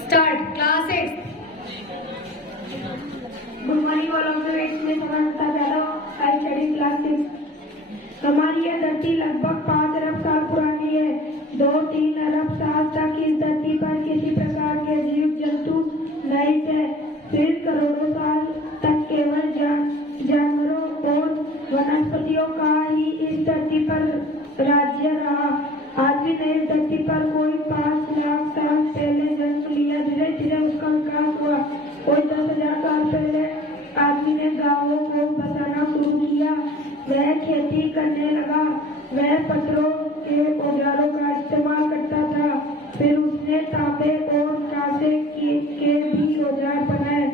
Start. Class 6. Good morning all of you. इसमें समानता जानो. I study class 6. हमारी यह धरती लगभग 5 अरब साल पुरानी है. 2-3 अरब साल तक इस धरती पर किसी प्रकार के जीव जंतु नहीं थे. फिर करोड़ों साल तक केवल जानवरों और वनस्पतियों का ही इस धरती पर राज्य रहा. आदमी ने इस धरती पर कोई 5 लाख साल पहले जन्म लिया. धीरे धीरे उसका विकास हुआ. कोई 10,000 साल पहले आदमी ने गांवों को बसाना शुरू किया. वह खेती करने लगा. वह पत्थरों के औजारों का इस्तेमाल करता था. फिर उसने तांबे और कांसे के भी औजार बनाए.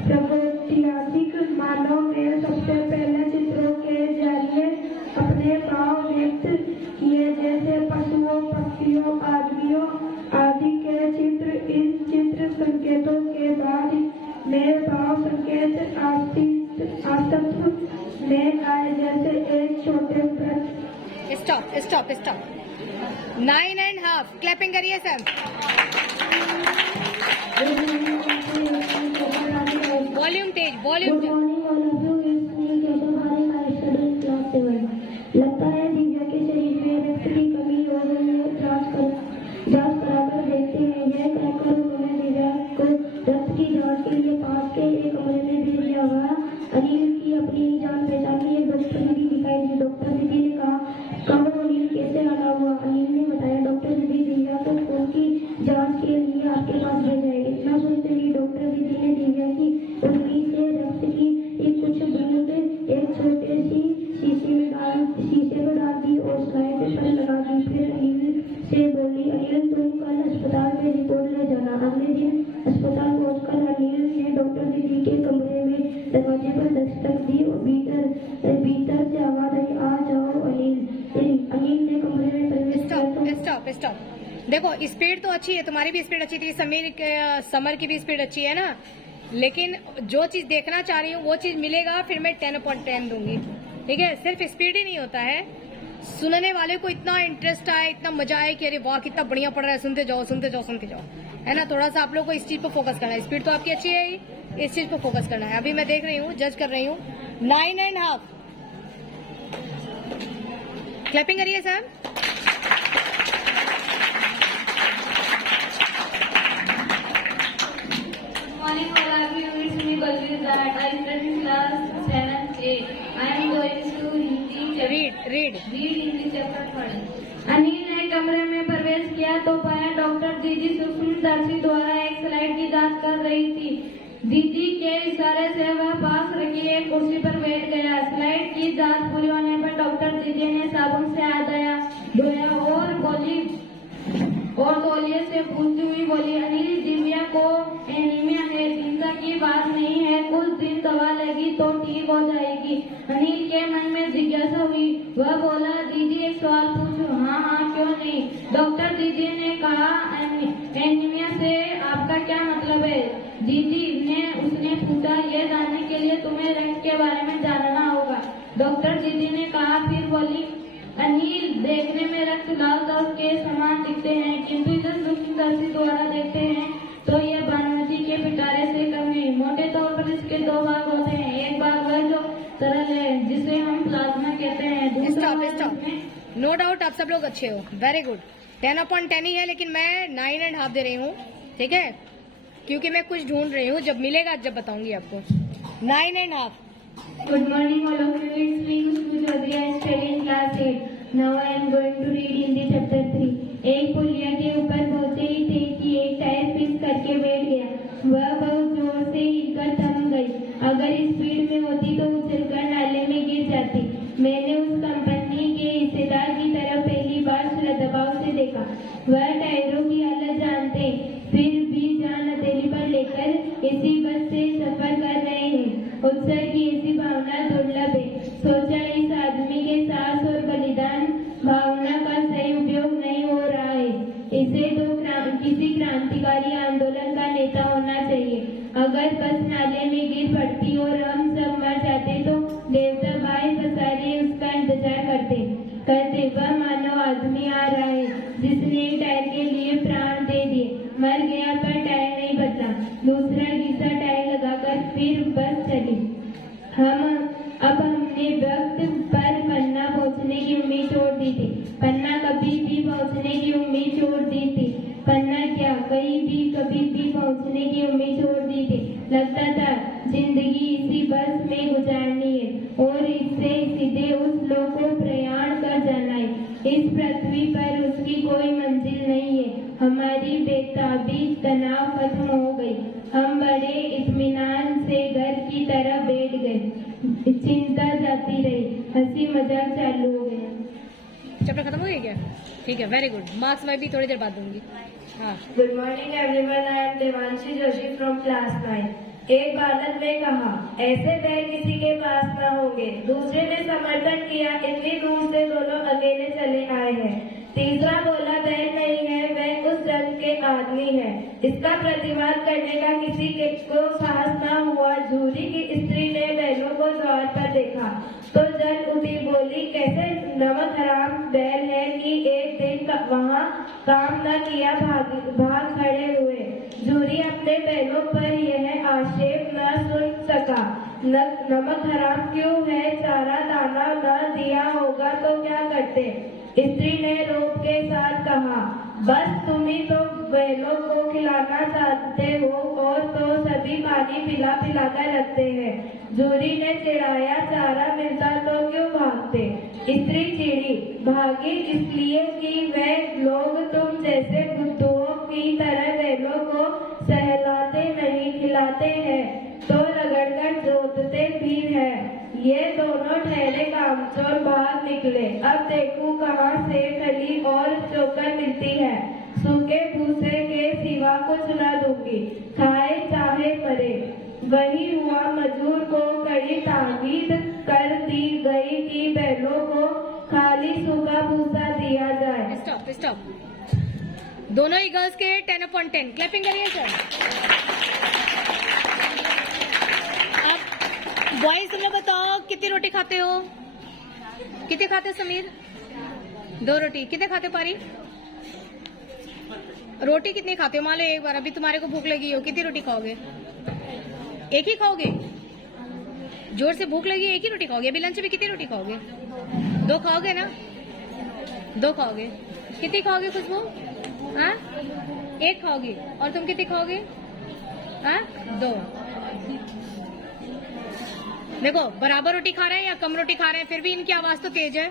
प्रागैतिहासिक मानव ने सबसे पहले चित्रों के जरिए अपने भाव व्यक्त किए, जैसे पशुओं, पक्षियों, आदमियों आदि के चित्र. इन चित्र संकेतों के बाद में भाव संकेत अस्तित्व में आए, जैसे एक छोटे वृक्ष. स्टॉप 9.5 क्लैपिंग करिए सर. वॉल्यूम तेज, वॉल्यूम. लगता है दिव्या के शरीर में रक्त की कमी हो गई है. जांच कराकर देखते हैं. यह कहकर उन्होंने दिव्या को रक्त की जांच के लिए पास के एक कमरे में भेज दिया. वह अनिल की अपनी जान पहचान की एक डॉक्टर दीदी दिखाई दी. डॉक्टर दीदी ने कहा, कब अनिल कैसे आना हुआ? अनिल ने बताया, डॉक्टर दीदी दिव्या को खून की जांच के लिए आपके पास भेजा है. इतना सुनते ही डॉक्टर दीदी ने दिव्या की उंगली से रक्त की कुछ बूंद एक छोटे सी शीशे में डाल दी और स्लाइड पर लगा दी. फिर अनिल से बोली, अनिल तुम कल अस्पताल में रिपोर्ट ले जाना. अगले दिन अस्पताल पहुंचकर अनिल ने डॉक्टर दीदी के कमरे में दरवाजे पर दस्तक दी. भीतर से आवाज आई, आ जाओ अनिल. अनिल ने कमरे में प्रवेश किया. स्टॉप. देखो स्पीड तो अच्छी है, तुम्हारी भी स्पीड अच्छी थी, समर की भी स्पीड अच्छी है ना. लेकिन जो चीज देखना चाह रही हूँ वो चीज मिलेगा, फिर मैं 10/10 दूंगी. ठीक है, सिर्फ स्पीड ही नहीं होता है, सुनने वाले को इतना इंटरेस्ट आए, इतना मजा आए कि अरे वाह कितना बढ़िया पढ़ रहा है, सुनते जाओ, है ना. थोड़ा सा आप लोग को इस चीज पर फोकस करना है. स्पीड तो आपकी अच्छी है ही, इस चीज पर फोकस करना है. अभी मैं देख रही हूँ, जज कर रही हूँ. 9.5 क्लैपिंग करिए sir. Morning all of you, it's me Balveer Jarat. I study class 7A. I am going to read Hindi chapter 1. Anil ने कमरे में प्रवेश किया तो पाया डॉक्टर दीदी सूक्ष्मदर्शी द्वारा एक स्लाइड की जांच कर रही थी. दीदी के इशारे से वह पास रखी एक कुर्सी पर बैठ गया. स्लाइड की जांच पूरी होने पर डॉक्टर दीदी ने साबुन से हाथ धोया और तौलिए से पूछती हुई बोली, अनिल दिव्या को एनीमिया है, चिंता की बात नहीं है, कुछ दिन दवा लगी तो ठीक हो जाएगी. अनिल के मन में जिज्ञासा हुई. वह बोला, दीदी एक सवाल पूछूं? हाँ क्यों नहीं. डॉक्टर दीदी ने कहा, एनीमिया से आपका क्या मतलब है? दीदी ने उसने पूछा, यह जानने के लिए तुम्हें रक्त के बारे में जानना होगा. डॉक्टर दीदी ने कहा. फिर बोली, अनिल देखने में रक्त लाल दाग के समान दिखते हैं, किंतु इधर सूक्ष्मदर्शी द्वारा देखते हैं तो यह बागमती के पिटारे से कम है. मोटे तौर पर इसके 2 भाग होते हैं. एक भाग वह जो तरल है जिसे हम प्लाज्मा कहते हैं. स्टॉप. नो डाउट आप सब लोग अच्छे हो, वेरी गुड. 10/10 ही है, लेकिन मैं 9.5 दे रही हूँ. ठीक है, क्योंकि मैं कुछ ढूंढ रही हूँ, जब मिलेगा जब बताऊंगी आपको. 9.5. Good morning all of you, it's me Khushbu Chaudhary. I study in class 8. Now I am going to read Hindi chapter 3. एक पुलिया के ऊपर पहुंचे ही थे कि एक टायर फिस करके बैठ गया. वह बहुत जोर से हिलकर थम गई. अगर स्पीड में होती तो उछलकर नाले में गिर जाती. मैंने उस कंपनी के हिस्सेदार की तरफ पहली बार श्रद्धाभाव से देखा. वह टायरों की हालत जानते, फिर भी जान हथेली पर लेकर इसी बस से सफर कर रहे हैं. उत्सव की ऐसी भावना दुर्लभ है. सोचा, इस आदमी के साहस और बलिदान भावना का सही उपयोग नहीं हो रहा है. इसे तो किसी क्रांतिकारी आंदोलन का नेता होना चाहिए. अगर बस नाले में गिर पड़ती और हम सब मर जाते तो देवता भाई बसारे उसका इंतजार करते. वह मानव आदमी आ रहा है जिसने एक टायर के लिए प्राण मर गया पर टायर नहीं बदला। दूसरा किस्सा टायर लगाकर फिर बस चली। अब हमने वक्त पर पन्ना पहुंचने की उम्मीद छोड़ दी थी। पन्ना कभी भी पहुंचने की उम्मीद छोड़ दी थी। पन्ना क्या, कहीं भी कभी भी पहुंचने की उम्मीद छोड़ दी थी। लगता था जिंदगी इसी बस में गुजारनी है और इससे सीधे उस लोक को प्रयाण कर जाना है। इस पृथ्वी पर उसकी कोई मंजिल नहीं है। हमारी बेताबी तनाव खत्म हो गई। हम बड़े इत्मीनान से घर की तरफ बैठ गए। चिंता जाती रही, हंसी मजाक चालू हो गया। चैप्टर खत्म हो गया क्या? ठीक है, वेरी गुड। मार्क्स मैं भी थोड़ी देर बाद दूंगी। हाँ, good morning everyone, I am Devanshi Joshi from class 9। एक बालक ने कहा, ऐसे बैल किसी के पास न होंगे। दूसरे ने समर्थन किया, इतनी दूर से दोनों अकेले चले आए हैं। तीसरा बोला, बैल नहीं है, वह उस रंग के आदमी है। इसका प्रतिवाद करने का किसी को साहस न हुआ। झूरी की स्त्री ने बैलों को द्वार पर देखा तो जल उठी, बोली, कैसे नमक हराम बैल है कि एक दिन वहाँ काम न किया, भाग खड़े हुए। झूरी अपने बैलों पर यह आक्षेप न सुन सका। नमक हराम क्यों है? चारा दाना न दिया होगा तो क्या करते? स्त्री ने रोब के साथ कहा, बस तुम ही तो बैलों को खिलाना चाहते हो और तो सभी पानी पिला पिला कर रखते हैं। झूरी ने चिढ़ाया, चारा मिलता तो क्यों भागते? स्त्री चिड़ी, भागी इसलिए कि वह लोग तुम जैसे बुद्धुओं की तरह बैलों को सहलाते नहीं, खिलाते हैं तो रगड़कर जोतते भी हैं। ये दोनों ठहरे कामचोर भाग निकले। अब देखूं कहाँ से खली और चोकर मिलती है। सूखे भूसे के सिवा कुछ न दूंगी, खाए चाहे मरे। वही हुआ, मजदूर को कड़ी ताकीद कर दी गई कि बैलों को खाली सूखा भूसा दिया जाए। Stop stop. दोनों ही गर्ल्स के 10/10 क्लैपिंग करिए सर। बॉयज तुम लोग बताओ, कितनी रोटी खाते हो? कितने खाते हो समीर? 2 रोटी। कितने खाते हो पारी? रोटी कितनी खाते हो? मान लो एक बार अभी तुम्हारे को भूख लगी हो, कितनी रोटी खाओगे? एक ही खाओगे? जोर से भूख लगी, एक ही रोटी खाओगे? अभी लंच में कितनी रोटी खाओगे? 2 खाओगे ना? 2 खाओगे। कितनी खाओगे खुशबू? हाँ, 1 खाओगी। और तुम कितनी खाओगे? हाँ, 2। देखो, बराबर रोटी खा रहे हैं या कम रोटी खा रहे हैं, फिर भी इनकी आवाज तो तेज है।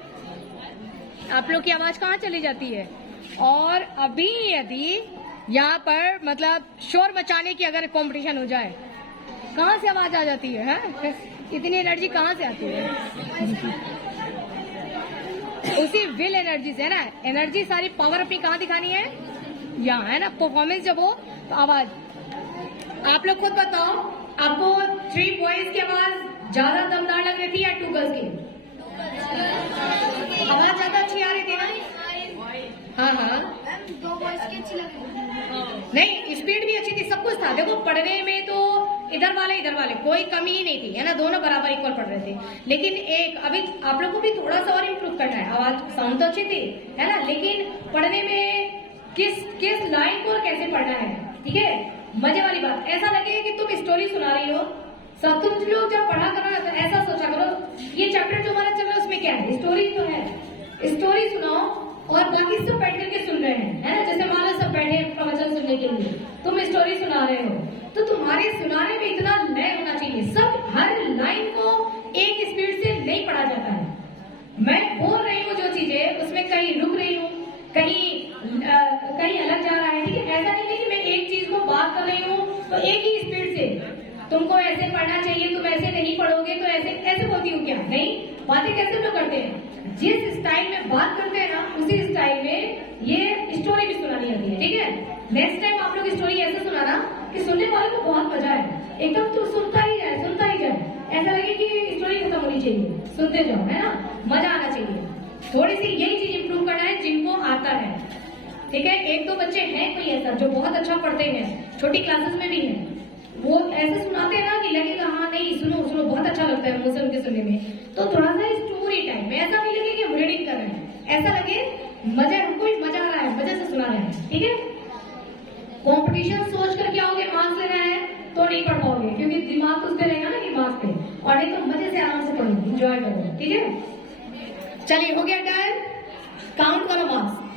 आप लोग की आवाज कहाँ चली जाती है? और अभी यदि यहाँ पर मतलब शोर मचाने की अगर कंपटीशन हो जाए, कहाँ से आवाज आ जाती है? इतनी एनर्जी कहाँ से आती है? उसी विल एनर्जी से है ना। एनर्जी सारी पावर अपनी कहाँ दिखानी है? यहाँ है ना। परफॉर्मेंस जब हो तो आवाज। आप लोग खुद बताओ, आपको 3 बॉयज की आवाज ज्यादा दमदार लग रही थी या 2 गर्ल्स की? आवाज ज्यादा अच्छी आ रही थी ना? हाँ हाँ, 2 बॉयज की अच्छी लग रही। नहीं, स्पीड भी अच्छी थी, सब कुछ था। देखो, पढ़ने में तो इधर वाले कोई कमी ही नहीं थी, है ना। दोनों बराबर इक्वल पढ़ रहे थे। लेकिन एक अभी आप लोग को भी थोड़ा सा और इम्प्रूव करना है। आवाज साउंड तो अच्छी थी, है ना, लेकिन पढ़ने में किस लाइन को कैसे पढ़ना है, ठीक है। मजे वाली बात, ऐसा लगे कि तुम स्टोरी सुना रही हो। सब तुम लोग जब पढ़ा करो ना तो ऐसा सोचा करो, ये चैप्टर जो हमारा चल रहा है उसमें क्या है, स्टोरी तो है। स्टोरी सुनाओ और बाकी सब बैठ करके सुन रहे हैं, है ना। जैसे मान लो सब बैठे प्रवचन सुनने के लिए, तुम स्टोरी सुना रहे हो, तो तुम्हारे सुनाने में इतना लय होना चाहिए। सब हर लाइन को एक स्पीड से नहीं पढ़ा जाता है। मैं बोल रही हूँ जो चीजें, उसमें कहीं रुक रही हूँ, कहीं अलग जा रहा है, ठीक है। ऐसा नहीं है कि मैं एक चीज को बात कर रही हूँ तो एक ही स्पीड से तुमको ऐसे पढ़ना चाहिए, तुम ऐसे नहीं पढ़ोगे तो ऐसे बोलती हूँ क्या? नहीं, बातें कैसे लोग करते हैं, जिस स्टाइल में बात करते हैं ना, उसी स्टाइल में ये स्टोरी भी सुनानी आती है, ठीक है। नेक्स्ट टाइम आप लोग स्टोरी ऐसे सुनाना कि सुनने वाले को बहुत मजा आए, एकदम तो सुनता ही जाए, ऐसा लगे कि स्टोरी खत्म होनी चाहिए, सुनते जाओ, है ना, मजा आना चाहिए। थोड़ी सी यही चीज इंप्रूव करना है जिनको आता है, ठीक है। 1-2 बच्चे हैं कोई ऐसा जो बहुत अच्छा पढ़ते हैं, छोटी क्लासेस में भी है, वो ऐसे सुनाते हैं ना कि लगेगा हाँ नहीं सुनो बहुत अच्छा लगता है मुझे उनके सुनने में। तो थोड़ा सा स्टोरी टाइम में ऐसा नहीं लगे कि हम रीडिंग कर रहे हैं, ऐसा लगे हमको मजा आ रहा है, मजे से सुना रहे हैं, ठीक है। कंपटीशन सोच कर क्या होगे, मार्क्स लेना है तो नहीं पढ़ पाओगे, क्योंकि दिमाग उस पे रहेगा ना कि मार्क्स पे, और नहीं तो मजे से आराम से पढ़ो, एंजॉय करो, ठीक है। चलिए हो गया डन, काउंट करो मार्क्स।